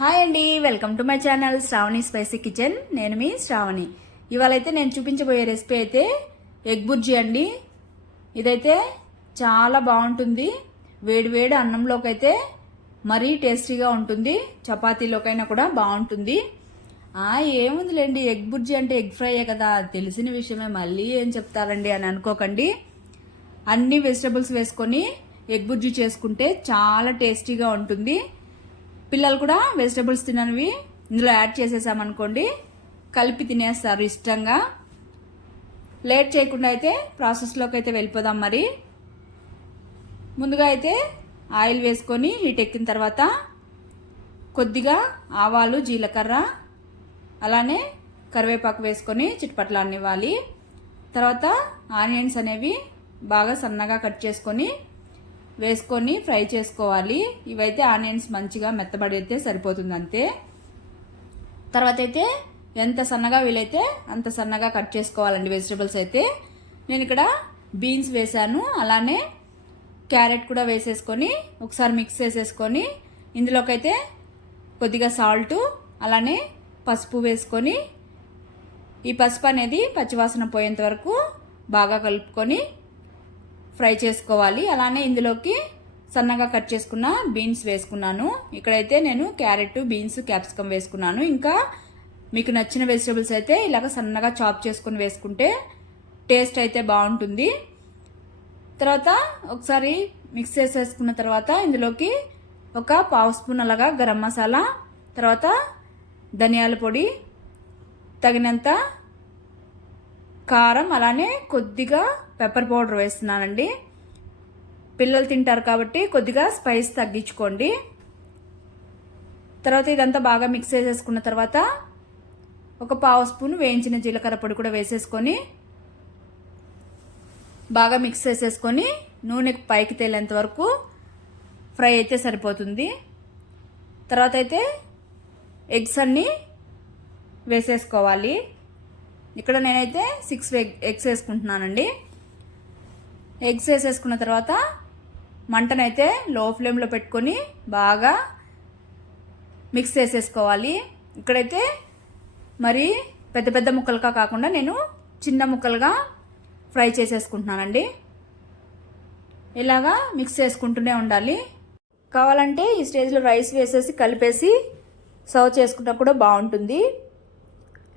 Hi అండి welcome to my channel Sravani spicy kitchen. నేను మీ శ్రావణి. ఇవాళ అయితే నేను చూపించబోయే రెసిపీ అయితే ఎగ్ బుర్జీ అండి. ఇదైతే చాలా బాగుంటుంది. వేడి వేడి అన్నంలోకి అయితే మరీ టేస్టీగా ఉంటుంది. చపాతీలోకైనా కూడా బాగుంటుంది. ఏముందిలేండి ఎగ్ బుర్జీ అంటే ఎగ్ ఫ్రైయే కదా. తెలిసిన విషయమే మళ్ళీ ఏం చెప్తారండి అని అనుకోకండి. అన్ని వెజిటబుల్స్ వేసుకొని ఎగ్ బుర్జీ చేసుకుంటే చాలా టేస్టీగా ఉంటుంది. పిల్లలు కూడా వెజిటబుల్స్ తిననివి. ఇందులో యాడ్ చేసేసామనుకోండి. కలిపి తినేస్తారు ఇష్టంగా. లేట్ చేయకుండా అయితే ప్రాసెస్లోకి అయితే వెళ్ళిపోదాం మరి. ముందుగా అయితే ఆయిల్ వేసుకొని హీట్ ఎక్కిన తర్వాత కొద్దిగా ఆవాలు జీలకర్ర అలానే కరివేపాకు వేసుకొని చిట్పట్లాన్నివ్వాలి తర్వాత ఆనియన్స్ అనేవి బాగా సన్నగా కట్ చేసుకొని వేసుకొని ఫ్రై చేసుకోవాలి. ఇవైతే ఆనియన్స్ మంచిగా మెత్తబడితే సరిపోతుంది అంతే తర్వాత అయితే ఎంత సన్నగా వీలైతే అంత సన్నగా కట్ చేసుకోవాలండి వెజిటబుల్స్ అయితే. నేను ఇక్కడ బీన్స్ వేసాను అలానే క్యారెట్ కూడా వేసేసుకొని ఒకసారి మిక్స్ చేసేసుకొని ఇందులోకైతే కొద్దిగా సాల్టు అలానే పసుపు వేసుకొని ఈ పసుపు అనేది పచ్చివాసన పోయేంత వరకు బాగా కలుపుకొని ఫ్రై చేసుకోవాలి. అలానే ఇందులోకి సన్నగా కట్ చేసుకున్న బీన్స్ వేసుకున్నాను. ఇక్కడైతే నేను క్యారెట్ బీన్స్ క్యాప్సికమ్ వేసుకున్నాను. ఇంకా మీకు నచ్చిన వెజిటబుల్స్ అయితే ఇలాగ సన్నగా చాప్ చేసుకుని వేసుకుంటే టేస్ట్ అయితే బాగుంటుంది. తర్వాత ఒకసారి మిక్స్ చేసేసుకున్న తర్వాత ఇందులోకి ఒక పావు స్పూన్ అలాగా గరం మసాలా తర్వాత ధనియాల పొడి తగినంత కారం అలానే కొద్దిగా పెప్పర్ పౌడర్ వేస్తున్నానండి. పిల్లలు తింటారు కాబట్టి కొద్దిగా స్పైస్ తగ్గించుకోండి. తర్వాత ఇదంతా బాగా మిక్స్ చేసేసుకున్న తర్వాత ఒక పావు స్పూన్ వేయించిన జీలకర్ర పొడి కూడా వేసేసుకొని బాగా మిక్స్ చేసేసుకొని నూనె పైకి తేలేంత వరకు ఫ్రై అయితే సరిపోతుంది. తర్వాత అయితే ఎగ్స్ అన్నీ వేసేసుకోవాలి. ఇక్కడ నేనైతే సిక్స్ ఎగ్ ఎగ్స్ వేసుకుంటున్నానండి. ఎగ్స్ వేసేసుకున్న తర్వాత మంటనైతే లో ఫ్లేమ్లో పెట్టుకొని బాగా మిక్స్ చేసేసుకోవాలి. ఇక్కడైతే మరి పెద్ద పెద్ద ముక్కలుగా కాకుండా నేను చిన్న ముక్కలుగా ఫ్రై చేసేసుకుంటున్నానండి. ఇలాగా మిక్స్ చేసుకుంటూనే ఉండాలి. కావాలంటే ఈ స్టేజ్లో రైస్ వేసేసి కలిపేసి సర్వ్ చేసుకున్నా కూడా బాగుంటుంది.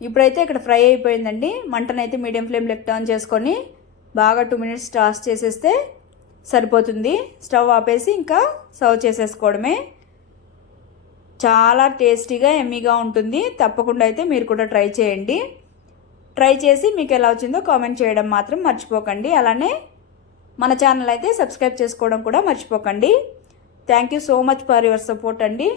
ఇప్పుడైతే ఇక్కడ ఫ్రై అయిపోయిందండి. మంటనైతే మీడియం ఫ్లేమ్లో టర్న్ చేసుకొని బాగా టూ మినిట్స్ టాస్ చేసేస్తే సరిపోతుంది. స్టవ్ ఆపేసి ఇంకా సర్వ్ చేసేసుకోవడమే. చాలా టేస్టీగా ఎమ్మీగా ఉంటుంది. తప్పకుండా అయితే మీరు కూడా ట్రై చేయండి. ట్రై చేసి మీకు ఎలా వచ్చిందో కామెంట్ చేయడం మాత్రం మర్చిపోకండి. అలానే మన ఛానల్ అయితే సబ్స్క్రైబ్ చేసుకోవడం కూడా మర్చిపోకండి. Thank you so much for your support అండి.